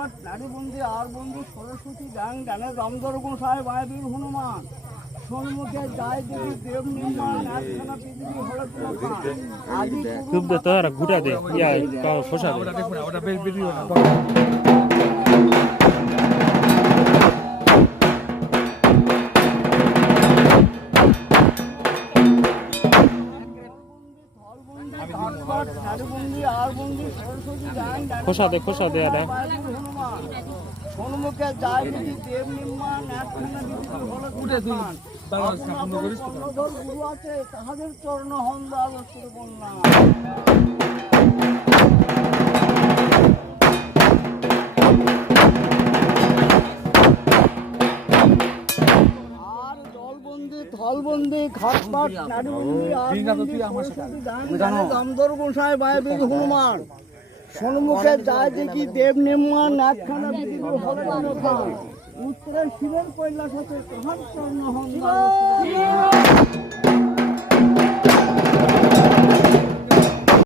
নারীবন্দি আর বন্ধু সরস্বতী ডাং ডানে দামোদর গোসাই মায়াবীর হনুমান সম্মুখে যায় দেবী দেব নির্মাণ একখানা পৃথিবী হলে আদি খুব দে তোর ঘুটা দে ইয়া কাও ফসা দে ওটা বেশ ভিডিও না নারীবন্দি আর বন্ধু সরস্বতী ডাং ডানে খোসা দে আরে হনুমান সম্মুখে যায় দেবী দেব নির্মাণ একখানা পৃথিবী হলে গুরু আছে তাহাদের চরণ হন্দা আলোচনা বললাম। আর জলবন্দি থলবন্দি ঘাটপাট নারীবন্দি আর দামোদর গোসাই মায়াবীর হনুমান সম্মুখে যায় দেখি দেব নির্মাণ একখানা পৃথিবী হলে উত্তরের শিবের কৈলাস আছে তাহার চরণ হন্দা